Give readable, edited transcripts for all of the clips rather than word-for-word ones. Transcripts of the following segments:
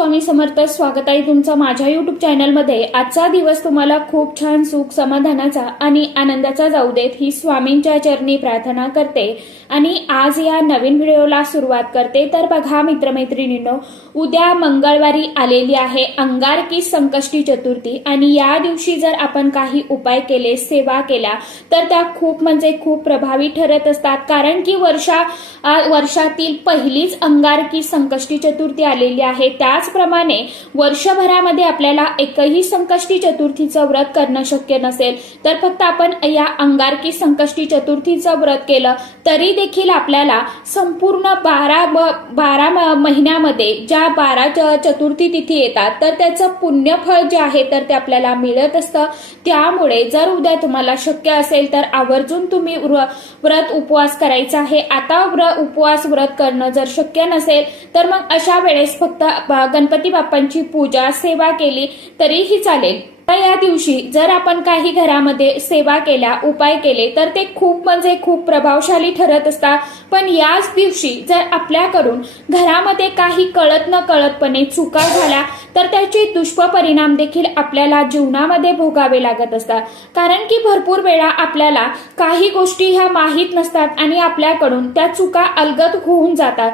स्वामी समर्थ. स्वागत आहे तुमचं माझ्या युट्यूब चॅनलमध्ये. आजचा दिवस तुम्हाला खूप छान सुख समाधानाचा आणि आनंदाचा जाऊ देत ही स्वामींच्या चरणी प्रार्थना करते आणि आज या नवीन व्हिडिओला सुरुवात करते. तर बघा मित्रमैत्रिणींनो, उद्या मंगळवारी आलेली आहे अंगारकी संकष्टी चतुर्थी आणि या दिवशी जर आपण काही उपाय केले, सेवा केल्या तर त्या खूप खूप प्रभावी ठरत असतात. कारण की वर्षातील पहिलीच अंगारकी संकष्टी चतुर्थी आलेली आहे. त्याचप्रमाणे वर्षभरामध्ये आपल्याला एकही संकष्टी चतुर्थीचं व्रत करणं शक्य नसेल तर फक्त आपण या अंगारकी संकष्टी चतुर्थीचं व्रत केलं तरी देखील आपल्याला संपूर्ण 12 महिन्यामध्ये ज्या 12 चतुर्थी तिथी येतात तर त्याचं पुण्यफळ जे आहे तर ते आपल्याला मिळत असतं. त्यामुळे जर उद्या तुम्हाला शक्य असेल तर आवर्जून तुम्ही व्रत उपवास करायचा आहे. आता उपवास व्रत करणं जर शक्य नसेल तर मग अशा वेळेस फक्त गणपती बाप्पांची पूजा सेवा केली तरीही चालेल. या दिवशी जर आपण काही घरामध्ये सेवा केल्या, उपाय केले तर ते खूप प्रभावशाली ठरत असतात. पण याच दिवशी जर आपल्याकडून घरामध्ये काही कळत न कळतपणे चुका झाल्या तर त्याचे दुष्परिणाम देखील आपल्याला जीवनामध्ये भोगावे लागत असतात. कारण की भरपूर वेळा आपल्याला काही गोष्टी ह्या माहीत नसतात आणि आपल्याकडून त्या चुका अलगद होऊन जातात.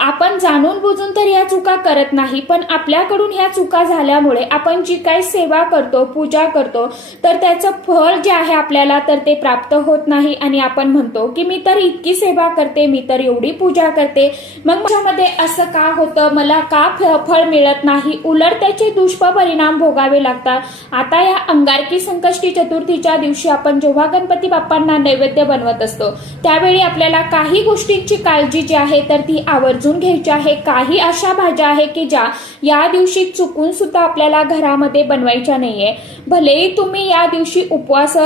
आपण जाणून बुजून तर या चुका करत नाही, पण आपल्याकडून ह्या चुका झाल्यामुळे आपण जी काही सेवा करतो, पूजा करतो तर त्याचं फळ जे आहे आपल्याला तर ते प्राप्त होत नाही आणि आपण म्हणतो की मी तर इतकी सेवा करते, मी तर एवढी पूजा करते, मग माझ्यामध्ये असं का होतं, मला का फळ मिळत नाही, उलट त्याचे दुष्परिणाम भोगावे लागतात. आता या अंगारकी संकष्टी चतुर्थीच्या दिवशी आपण जेव्हा गणपती बाप्पांना नैवेद्य बनवत असतो त्यावेळी आपल्याला काही गोष्टींची काळजी जी आहे तर ती आवर्जून घ्यायची आहे. काही अशा भाज्या आहे की ज्या या दिवशी चुकून सुद्धा आपल्याला घरामध्ये बनवायच्या नाहीये. भलेही तुम्ही या दिवशी उपवास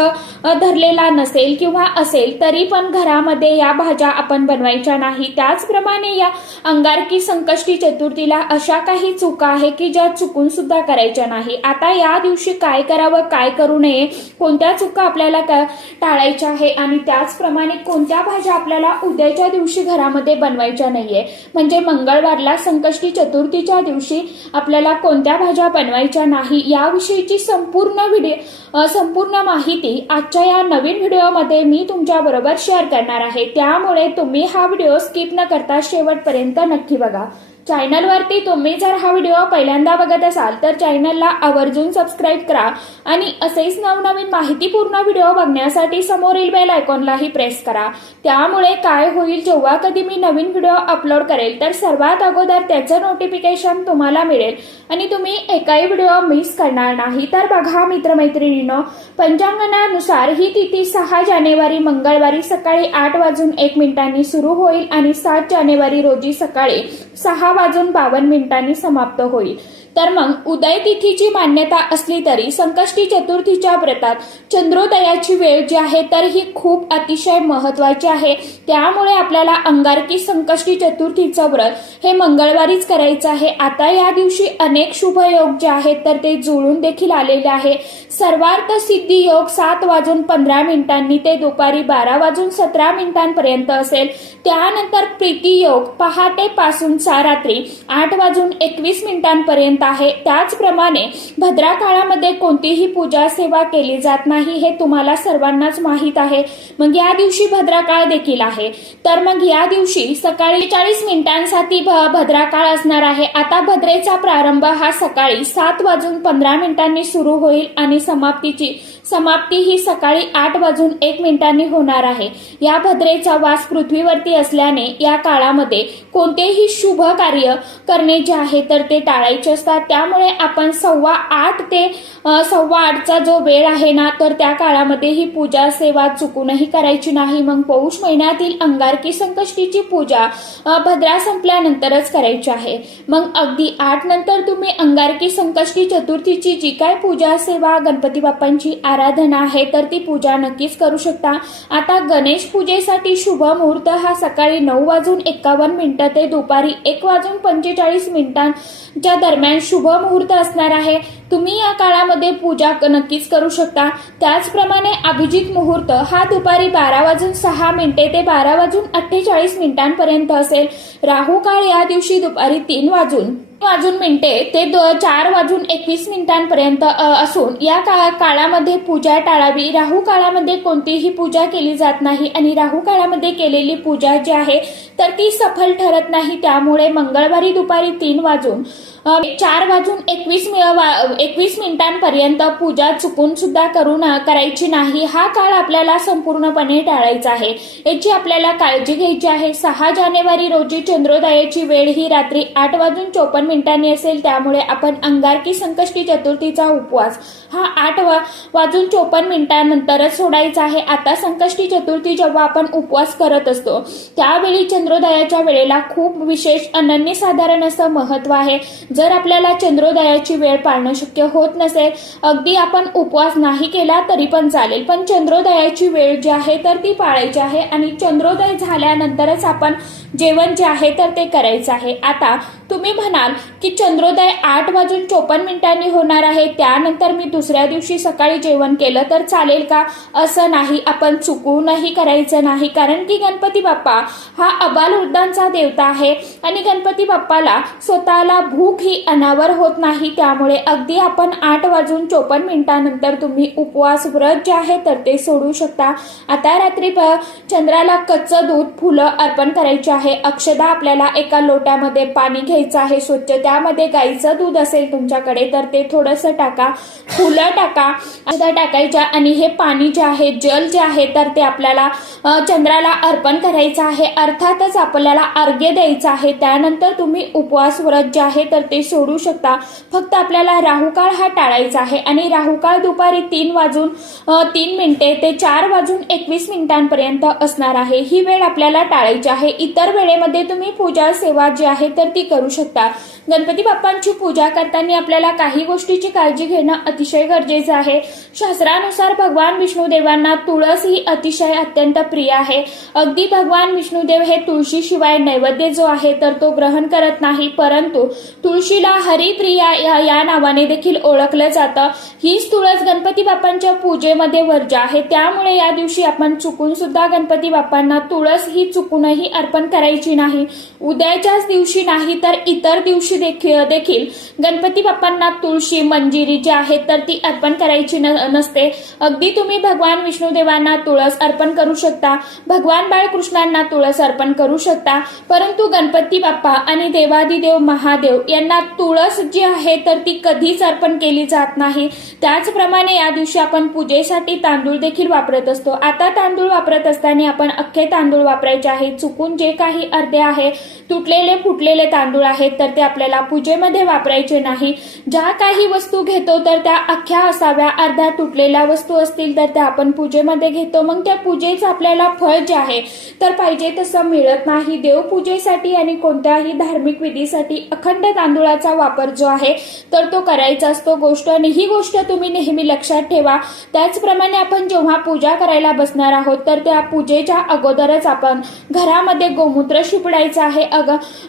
धरलेला नसेल किंवा असेल तरी पण घरामध्ये या भाज्या आपण बनवायच्या नाही. त्याचप्रमाणे या अंगारकी संकष्टी चतुर्थीला अशा काही चुका आहे की ज्या चुकून सुद्धा करायच्या नाही. आता या दिवशी काय करावं, काय करू नये, कोणत्या चुका आपल्याला टाळायच्या आहे आणि त्याचप्रमाणे कोणत्या भाज्या आपल्याला उद्याच्या दिवशी घरामध्ये बनवायच्या नाहीये. म्हणजे मंगळवारला संकष्टी चतुर्थीच्या दिवशी आपल्याला कोणत्या भाज्या बनवायच्या नाही याविषयीची संपूर्ण माहिती आजच्या या नवीन व्हिडिओमध्ये मी तुमच्या बरोबर शेअर करणार आहे. त्यामुळे तुम्ही हा व्हिडिओ स्किप न करता शेवटपर्यंत नक्की बघा. चॅनलवरती तुम्ही जर हा व्हिडिओ पहिल्यांदा बघत असाल तर चॅनलला आवर्जून सबस्क्राईब करा आणि असेच नवनवीन माहितीपूर्ण व्हिडिओ बघण्यासाठी समोरील बेल आयकॉनलाही प्रेस करा. त्यामुळे काय होईल, जेव्हा कधी मी नवीन व्हिडिओ अपलोड करेल तर सर्वात अगोदर त्याचं नोटिफिकेशन तुम्हाला मिळेल आणि तुम्ही एकही व्हिडिओ मिस करणार नाही. तर बघा मित्रमैत्रिणींनो, पंचांगानुसार ही तिथी 6 जानेवारी मंगळवारी सकाळी 8:01 सुरू होईल आणि 7 जानेवारी रोजी सकाळी 6:52 समाप्त होईल. तर मग उदय तिथीची मान्यता असली तरी संकष्टी चतुर्थीच्या व्रतात चंद्रोदयाची वेळ जी आहे तर ही खूप अतिशय महत्वाची आहे. त्यामुळे आपल्याला अंगारकी संकष्टी चतुर्थीचं व्रत हे मंगळवारीच करायचं आहे. आता या दिवशी अनेक शुभ योग जे आहेत तर ते जुळून देखील आलेले आहे. सर्वार्थ सिद्धी योग 7:15 ते दुपारी 12:17 पर्यंत असेल. त्यानंतर प्रीती योग पहाटेपासून रात्री 8:21 पर्यंत आहे. त्याचप्रमाणे भद्रा काळामध्ये कोणतीही पूजा सेवा केली जात नाही हे तुम्हाला सर्वांनाच माहित आहे. मग या दिवशी भद्रा काळ देखील आहे. तर मग या दिवशी सकाळी 40 मिनिटांसाठी भद्रा काळ असणार आहे. आता भद्रेचा प्रारंभ हा सकाळी 7:15 सुरू होईल आणि समाप्ती ही सकाळी 8:01 होणार आहे. या भद्रेचा वास पृथ्वीवरती असल्याने या काळामध्ये कोणतेही शुभ कार्य करणे जे आहे तर ते टाळायचे असतात. त्यामुळे आपण 8:15 ते 8:15 जो वेळ आहे ना तर त्या काळामध्ये ही पूजा सेवा चुकूनही करायची नाही. मग पौष महिन्यातील अंगारकी संकष्टीची पूजा भद्रा संपल्यानंतरच करायची आहे. मग अगदी 8 नंतर तुम्ही अंगारकी संकष्टी चतुर्थीची जी काय पूजा सेवा, गणपती बाप्पांची आराधना आहे तर ती पूजा नक्कीच करू शकता. आता गणेश पूजेसाठी शुभ मुहूर्त हा सकाळी 9:51 ते दुपारी 1:45 दरम्यान शुभ मुहूर्त असणार आहे. तुम्ही या काळामध्ये पूजा नक्कीच करू शकता. त्याचप्रमाणे अभिजित मुहूर्त हा दुपारी 12:06 ते 12:48 पर्यंत असेल. राहू काळ या दिवशी दुपारी 3 वाजून मिनिटे ते 4:21 असून या काळामध्ये पूजा टाळावी. राहू काळामध्ये कोणतीही पूजा केली जात नाही आणि राहू काळामध्ये केलेली पूजा जी आहे तर ती सफल ठरत नाही. त्यामुळे मंगळवारी दुपारी 4:21 पूजा चुकून सुद्धा करायची नाही. हा काळ आपल्याला संपूर्णपणे टाळायचा आहे. याची आपल्याला काळजी घ्यायची आहे. 6 जानेवारी रोजी चंद्रोदयाची वेळ ही रात्री 8:54 असेल. त्यामुळे आपण अंगारकी संकष्टी चतुर्थीचा उपवास हा 8:54 नंतरच सोडायचा आहे. आता संकष्टी चतुर्थी जेव्हा आपण उपवास करत असतो त्यावेळी चंद्रोदयाच्या वेळेला खूप विशेष अनन्यसाधारण असं महत्व आहे. जर आपल्याला चंद्रोदयाची वेळ पाळणं शक्य होत नसेल, अगदी आपण उपवास नाही केला तरी पण चालेल, पण चंद्रोदयाची वेळ जी आहे तर ती पाळायची आहे आणि चंद्रोदय झाल्यानंतरच आपण जेवण जे आहे तर ते करायचं आहे. आता तुम्ही म्हणाल की चंद्रोदय 8:54 होणार आहे, त्यानंतर मी दुसऱ्या दिवशी सकाळी जेवण केलं तर चालेल का? असं नाही, आपण चुकूनही करायचं नाही. कारण की गणपती बाप्पा हा अबालवृद्धांचा देवता आहे आणि गणपती बाप्पाला स्वतःला भूक ही अनावर होत नाही. त्यामुळे अगदी आपण 8:54 नंतर तुम्ही उपवास व्रत जे आहे तर ते सोडू शकता. आता रात्री चंद्राला कच्चं दूध, फुलं अर्पण करायचे आहे. अक्षदा आपल्याला एका लोट्यामध्ये पाणी घ्यायचं आहे स्वच्छ. त्यामध्ये गाईचं दूध असेल तुमच्याकडे तर ते थोडंसं टाका, फुलं टाका, अक्षदा टाकायच्या आणि हे पाणी जे आहे, जल जे आहे तर ते आपल्याला चंद्राला अर्पण करायचं आहे. अर्थातच आपल्याला अर्घ्य द्यायचं आहे. त्यानंतर तुम्ही उपवास व्रत जे आहे तर ते सोडू शकता. फक्त आपल्याला राहुकाळ हा टाळायचा आहे आणि राहुकाळ दुपारी 3:03 ते 4:21 असणार आहे. ही वेळ आपल्याला टाळायची आहे. इतर वेळेमध्ये तुम्ही पूजा सेवा जी आहे तर ती करू शकता. गणपती बाप्पांची पूजा करताना आपल्याला काही गोष्टीची काळजी घेणं अतिशय गरजेचं आहे. शास्त्रानुसार भगवान विष्णुदेवांना तुळस ही अतिशय अत्यंत प्रिय आहे. अगदी भगवान विष्णुदेव हे तुळशीशिवाय नैवेद्य जो आहे तर तो ग्रहण करत नाही, परंतु तुळशीला हरिप्रिया या नावाने देखील ओळखलं जातं. हीच तुळस गणपती बाप्पांच्या पूजेमध्ये वर्ज आहे. त्यामुळे या दिवशी आपण चुकून सुद्धा गणपती बाप्पांना तुळस ही चुकूनही अर्पण करायची नाही. उद्याच्याच दिवशी नाही तर इतर दिवशी देखील गणपती बाप्पांना तुळशी, मंजिरी जी आहे तर ती अर्पण करायची नसते. अगदी तुम्ही भगवान विष्णुदेवांना तुळस अर्पण करू शकता, भगवान बाळकृष्णांना तुळस अर्पण करू शकता, परंतु गणपती बाप्पा आणि देवादिदेव महादेव यांना तुळस जी आहे तर ती कधीच अर्पण केली जात नाही. त्याचप्रमाणे या दिवशी आपण पूजेसाठी तांदूळ देखील वापरत असतो. आता तांदूळ वापरत असताना आपण अख्खे तांदूळ वापरायचे आहे. चुकून जे काही अर्धे आहे, तुटलेले फुटलेले तांदूळ आहेत तर ते आपल्याला पूजेमध्ये वापरायचे नाही. ज्या काही वस्तू घेतो तर त्या अख्ख्या असाव्या. अर्ध्या तुटलेल्या वस्तू असतील तर त्या आपण पूजेमध्ये घेतो, मग त्या पूजेचं आपल्याला फळ जे आहे तर पाहिजे तसं मिळत नाही. देवपूजेसाठी आणि कोणत्याही धार्मिक विधीसाठी अखंड तांदूळाचा वापर जो आहे तर तो करायचा असतो. ही गोष्ट तुम्ही नेहमी लक्षात ठेवा. त्याचप्रमाणे आपण जेव्हा पूजा करायला बसणार आहोत तर त्या पूजेच्या अगोदरच आपण घरामध्ये गोमूत्र शिंपडायचं आहे.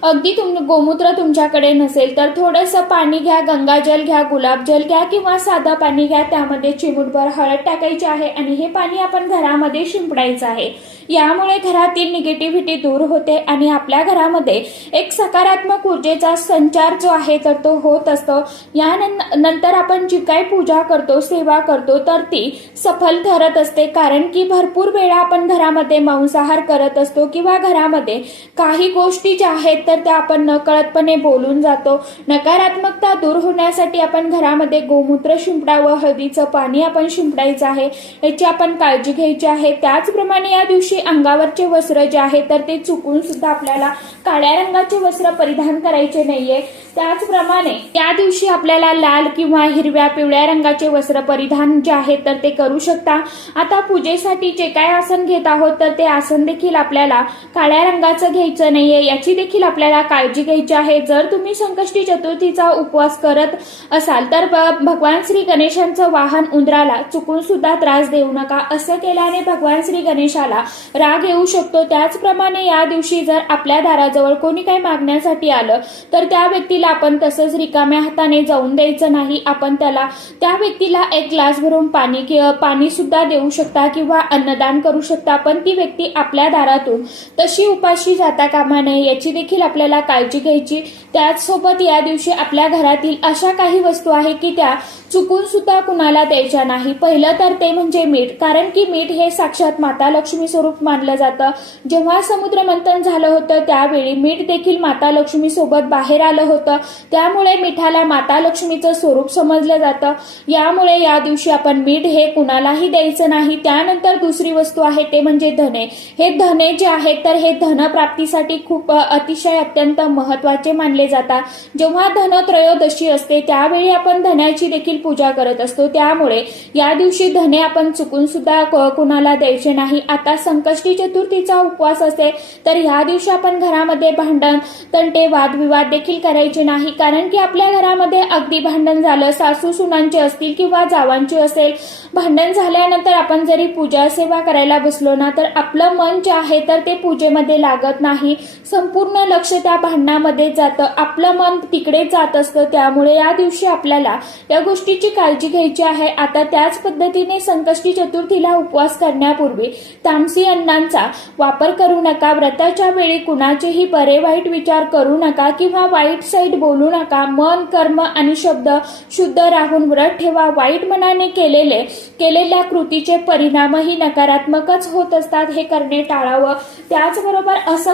अगदी गोमूत्र तुमच्याकडे नसेल तर थोडंसं पाणी घ्या, गंगाजल घ्या, गुलाबजल घ्या किंवा साधं पाणी घ्या. त्यामध्ये चिमूटभर हळद टाकायची आहे आणि हे पाणी आपण घरामध्ये शिंपडायचं आहे. यामुळे घरातील निगेटिव्हिटी दूर होते आणि आपल्या घरामध्ये एक सकारात्मक ऊर्जेचा संचार जो आहे तर तो होत असतो. यानंतर आपण जी काही पूजा करतो, सेवा करतो तर ती सफल ठरत असते. कारण की भरपूर वेळा आपण घरामध्ये मांसाहार करत असतो किंवा घरामध्ये काही गोष्टी ज्या आहेत तर त्या आपण नकळतपणे बोलून जातो. नकारात्मकता दूर होण्यासाठी आपण घरामध्ये गोमूत्र शिंपडावं, हळदीचं पाणी आपण शिंपडायचं आहे. याची आपण काळजी घ्यायची आहे. त्याचप्रमाणे या दिवशी अंगावरचे वस्त्र जे आहे तर ते चुकून सुद्धा आपल्याला काळ्या रंगाचे वस्त्र परिधान करायचे नाहीये. त्याचप्रमाणे या दिवशी आपल्याला लाल किंवा हिरव्या, पिवळ्या रंगाचे वस्त्र परिधान जे आहे तर ते करू शकता. आता पूजेसाठी जे काय आसन घेत आहोत तर ते आसन देखील आपल्याला काळ्या रंगाचं घ्यायचं नाहीये. याची देखील आपल्याला काळजी घ्यायची आहे. जर तुम्ही संकष्टी चतुर्थीचा उपवास करत असाल तर भगवान श्री गणेशांचं वाहन उंदराला चुकून सुद्धा त्रास देऊ नका. असं केल्याने भगवान श्री गणेशाला राग येऊ शकतो. त्याचप्रमाणे या दिवशी जर आपल्या दाराजवळ कोणी काही मागण्यासाठी आलं तर त्या व्यक्तीला आपण तसंच रिकाम्या हाताने जाऊन द्यायचं नाही. आपण त्या व्यक्तीला एक ग्लास भरून पाणी सुद्धा देऊ शकता किंवा अन्नदान करू शकता. पण ती व्यक्ती आपल्या दारातून तशी उपाशी जाता कामा नये याची देखील आपल्याला काळजी घ्यायची। त्याचसोबत या दिवशी आपल्या घरातील अशा काही वस्तू आहे की त्या चुकून सुद्धा कुणाला द्यायच्या नाही। पहिलं तर ते म्हणजे मीठ, कारण की मीठ हे साक्षात माता लक्ष्मी स्वरूप मानलं जातं। जेव्हा समुद्र मंथन झालं होतं त्यावेळी मीठ देखील माता लक्ष्मी सोबत बाहेर आलं होतं, त्यामुळे मिठाला माता लक्ष्मीचं स्वरूप समजलं जातं। यामुळे या दिवशी आपण मीठ हे कुणालाही द्यायचं नाही। त्यानंतर दुसरी वस्तू आहे ते म्हणजे धने। हे धने जे आहेत तर हे धनप्राप्तीसाठी खूप अतिशय अत्यंत महत्वाचे मानले जातात। जेव्हा धनत्रयोदशी असते त्यावेळी आपण धन्याची देखील पूजा करत असतो, त्यामुळे या दिवशी धने आपण चुकून सुद्धा कुणाला द्यायचे नाही। आता संकष्टी चतुर्थीचा उपवास असेल तर या दिवशी आपण घरामध्ये भांडण, तंटे, वादविवाद देखील करायचे नाही, कारण की आपल्या घरामध्ये अगदी भांडण झालं, सासू सुनांचे असतील किंवा जावांचे असेल, भांडण झाल्यानंतर आपण जरी पूजा सेवा करायला बसलो ना तर आपलं मन जे आहे तर ते पूजेमध्ये लागत नाही, संपूर्ण लक्ष त्या भांडणामध्ये जातं, आपलं मन तिकडेच जात असतं। त्यामुळे या दिवशी आपल्याला या गोष्टीची काळजी घ्यायची आहे। आता त्याच पद्धतीने संकष्टी चतुर्थीला उपवास करण्यापूर्वी तामसी अन्नांचा वापर करू नका। व्रताच्या वेळी कुणाचेही बरे वाईट विचार करू नका किंवा वाईट साईड बोलू नका। मन, कर्म आणि शब्द शुद्ध राहून व्रत ठेवा। वाईट मनाने केलेल्या कृतीचे परिणामही नकारात्मकच होत असतात, हे करणे टाळावं। त्याचबरोबर अशा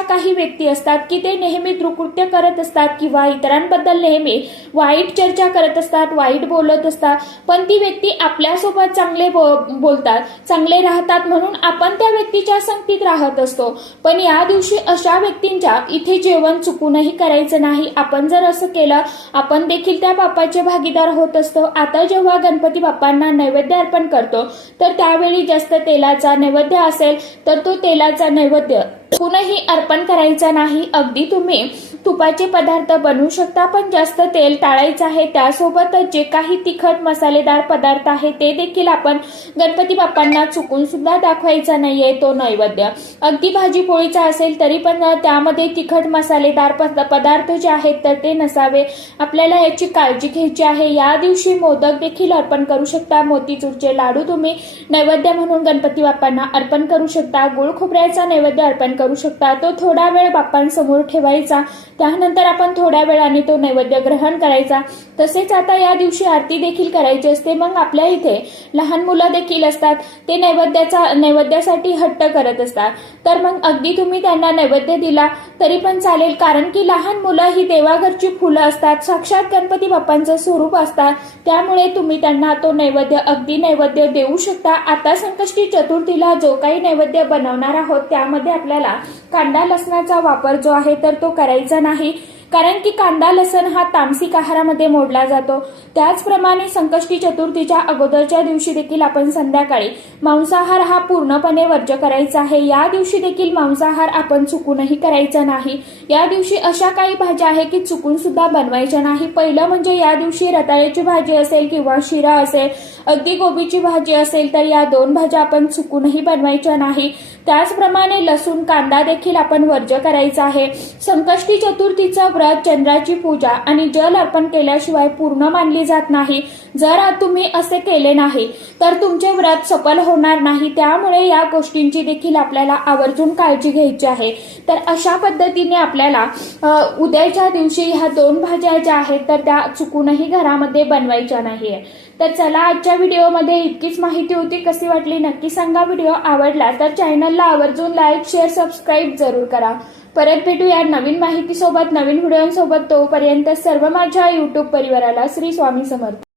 काही व्यक्ती असतात की ते नेहमी दुष्कृत्य करत असतात किंवा इतरांबद्दल नेहमी वाईट चर्चा करत असतात, वाईट बोलत असतात, पण ती व्यक्ती आपल्यासोबत चांगले बोलतात, चांगले राहतात म्हणून आपण त्या व्यक्तीच्या संगतीत राहत असतो। पण या दिवशी अशा व्यक्तींच्या इथे जेवण चुकूनही करायचं नाही। आपण जर असं केलं आपण देखील त्या पापाचे भागीदार होत असतो। आता जेव्हा गणपती बाप्पांना नैवेद्य अर्पण करतो तर त्यावेळी जास्त तेलाचा नैवेद्य असेल तर तो तेलाचा नैवेद्य कुणीही अर्पण करायचा नाही। अगदी तुम्ही तुपाचे पदार्थ बनवू शकता, पण जास्त तेल टाळायचं आहे। त्यासोबतच जे काही तिखट मसालेदार पदार्थ आहे ते देखील आपण गणपती बाप्पांना चुकून सुद्धा दाखवायचा नाहीये तो नैवेद्य। अगदी भाजी पोळीचा असेल तरी पण त्यामध्ये तिखट मसालेदार पदार्थ जे आहेत तर ते नसावे, आपल्याला याची काळजी घ्यायची आहे। या दिवशी मोदक देखील अर्पण करू शकता, मोतीचूरचे लाडू तुम्ही नैवेद्य म्हणून गणपती बाप्पांना अर्पण करू शकता, गुळ खोबऱ्याचा नैवेद्य अर्पण करू शकता। तो थोडा वेळ बाप्पांसमोर ठेवायचा, त्यानंतर आपण थोड्या वेळाने तो नैवेद्य ग्रहण करायचा। तसेच आता या दिवशी आरती देखील करायची असते। मग आपल्या इथे लहान मुलं देखील असतात, ते नैवेद्यासाठी हट्ट करत असतात, तर मग अगदी तुम्ही त्यांना नैवेद्य दिला तरी पण चालेल, कारण की लहान मुलं ही देवाघरची फुलं असतात, साक्षात गणपती बाप्पांचं स्वरूप असतात, त्यामुळे तुम्ही त्यांना तो नैवेद्य देऊ शकता। आता संकष्टी चतुर्थीला जो काही नैवेद्य बनवणार आहोत त्यामध्ये आपल्याला कांदा लसणाचा वापर जो आहे तर तो करायचा नाही, कारण की कांदा लसण हा तामसिक आहारामध्ये मोडला जातो। त्याचप्रमाणे संकष्टी चतुर्थीच्या अगोदरच्या दिवशी देखील आपण संध्याकाळी मांसाहार हा पूर्णपणे वर्ज्य करायचा आहे। या दिवशी देखील मांसाहार आपण चुकूनही करायचा नाही। या दिवशी अशा काही भाज्या आहे की चुकून सुद्धा बनवायच्या नाही। पहिलं म्हणजे या दिवशी रताळ्याची भाजी असेल किंवा शिरा असेल, अगदी गोबीची भाजी असेल तर या दोन भाज्या आपण चुकूनही बनवायच्या नाही। त्याचप्रमाणे लसूण, कांदा देखील आपण वर्ज्य करायचा आहे। संकष्टी चतुर्थीचं व्रत, चंद्राची पूजा आणि जल अर्पण केल्याशिवाय पूर्ण मानली जात नाही। जर तुम्ही असे केले नाही तर तुमचे व्रत सफल होणार नाही, त्यामुळे या गोष्टींची देखील आपल्याला आवर्जून काळजी घ्यायची आहे। तर अशा पद्धतीने आपल्याला उद्याच्या दिवशी ह्या दोन भाज्या ज्या आहेत तर त्या चुकूनही घरामध्ये बनवायच्या नाहीये। तर चला, आजच्या व्हिडिओमध्ये इतकीच माहिती होती। कशी वाटली नक्की सांगा। व्हिडिओ आवडला तर चॅनलला आवर्जून लाईक, शेअर, सबस्क्राईब जरूर करा। परत भेटूया नवीन माहितीसोबत, नवीन व्हिडिओसोबत। तोपर्यंत सर्व माझ्या यूट्यूब परिवाराला श्री स्वामी समर्थ।